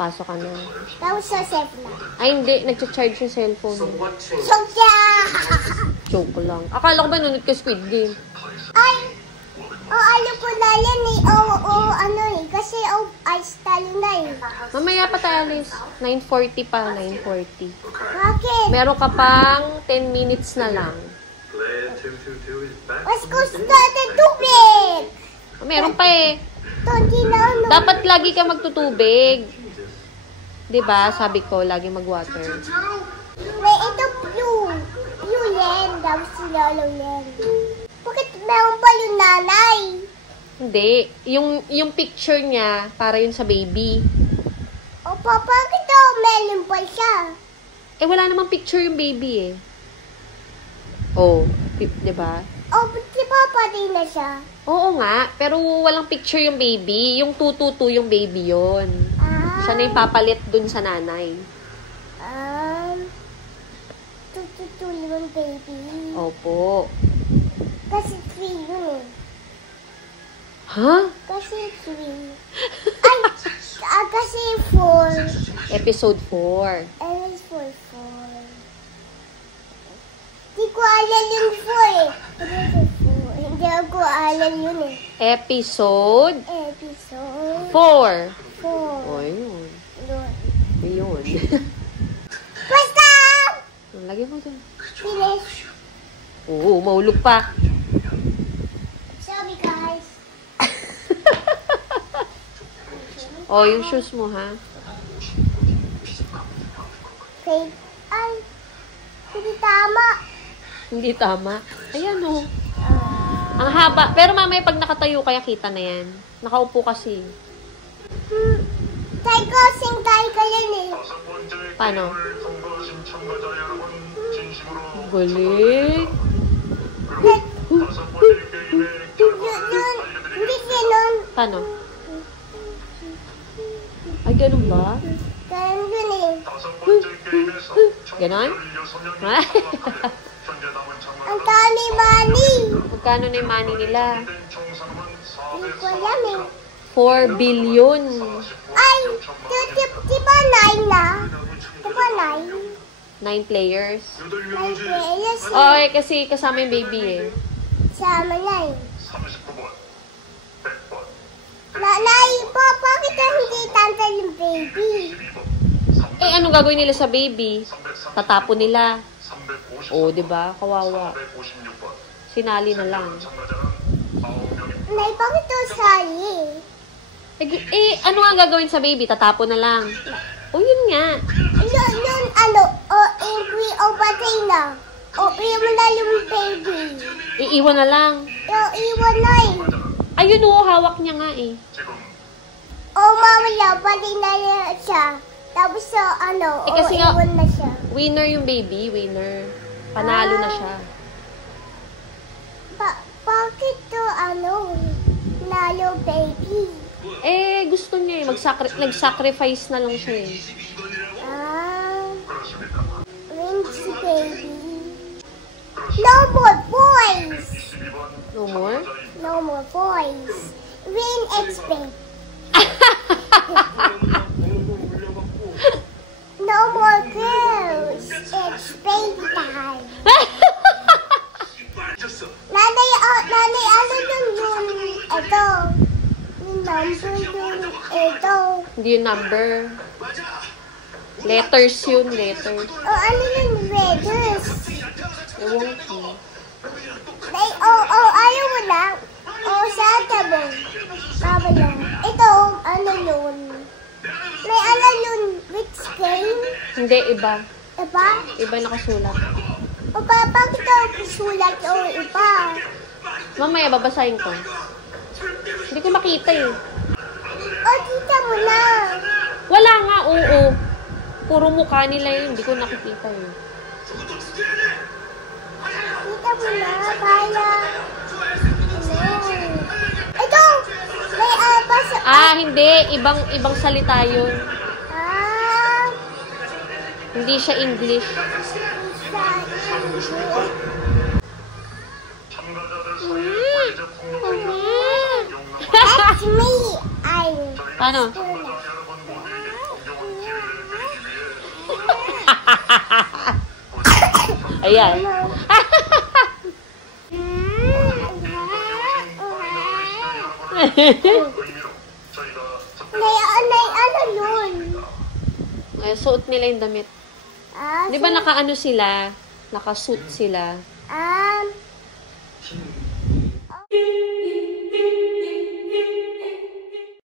Pasok ka na. Tapos sa safe na. Ay, hindi. Nag-charge yung cellphone. Sokya! Joke lang. Akala ko ba nunod ka Squid Game? Ay! Alam ko na yan eh. Ano eh. Kasi ice talo na eh. Mamaya pa tayo alis. 9:40 pa. 9:40. Bakit? Meron ka pang 10 minutes na lang. Mas gusto natin tubig! Meron pa eh. Hindi na ano. Dapat lagi ka magtutubig. 'Di ba? Sabi ko, lagi mag-water. May ito blue. Blue land. Tapos si Lolo land. Bakit meron pa yung nanay? Hindi. Yung picture niya, para yun sa baby. O papa, bakit daw meron pa siya? Eh, wala namang picture yung baby eh. Oh, 'di ba? O, si papa din na siya. Oo nga, pero walang picture yung baby. Yung 222 yung baby yon. Siya na yung papalit dun sa nanay. Tututulong yung baby. Opo. Kasi 3 yun eh. Ha? Kasi 3. Ay, kasi 4. Episode 4. Episode 4. Hindi ko alam yung 4 eh. Hindi ko alam yun eh. Episode 4. 4. Oh, yun. Yun. Basta! Lagyan mo dyan. Finish. Oo, maulog pa. Sorry guys. Oh, yung shoes mo, ha? Fake. Ay, hindi tama. Hindi tama. Ayan, oh. Ang haba. Pero mamaya pag nakatayo kaya kita na yan. Nakaupo kasi. Tayo ko, sing tayo ka yan eh. Paano? Galing. Hindi ganun. Paano? Ay, ganun ba? Ganun yun eh. Ganon? Ang dami money. Magkano na yung money nila? Hindi ko alam eh. 4 billion. Ay, di ba 9 na? Di ba 9? 9 players. 9 players eh. Oh, eh, kasi kasama yung baby eh. Sama na eh. Nanay po, bakit hindi tanda yung baby? Eh, anong gagawin nila sa baby? Tatapon nila. Oh, di ba? Kawawa. Sinali na lang. Nay, bakit ito sali? Eh, ano nga gagawin sa baby? Tatapon na lang. Oh, yun nga. Yun, o patay na. O, iwan na yung baby. Iiwan na lang. Iwan na eh. Ayun oh, hawak niya nga eh. O, mamaya, patay na siya. Tapos kasi nga, iwan na siya. Winner yung baby, winner. Panalo na siya. Bakit to, nalo baby? Eh, gusto niya eh. Nag-sacrifice na lang siya eh. Win si baby. No more boys! No more? No more boys. Win expect. No more girls. It's baby time. Nanay, ano yun? Ito. Yung number yun. Ito. Hindi yung number. Letters yun, letters. Ano yun? Letters. Ewan ko. Ayaw mo lang. Sa tabong. Baba lang. Ito, ano yun? May alam yun, which game? Hindi, iba. Iba? Iba nakasulat. Bakit ito sulat o iba? Mamaya, babasahin ko. Hindi ko makita eh. Kita mo na. Wala nga, oo. Puro mukha nila yun. Hindi ko nakikita eh. Kita mo na, kaya. Ito! May basa. Hindi. Ibang salita yun. Hindi siya English. That's me. Paano? Ayan. May ano yun? Ay, suot nila yung damit. Di ba naka-ano sila? Naka-suit sila.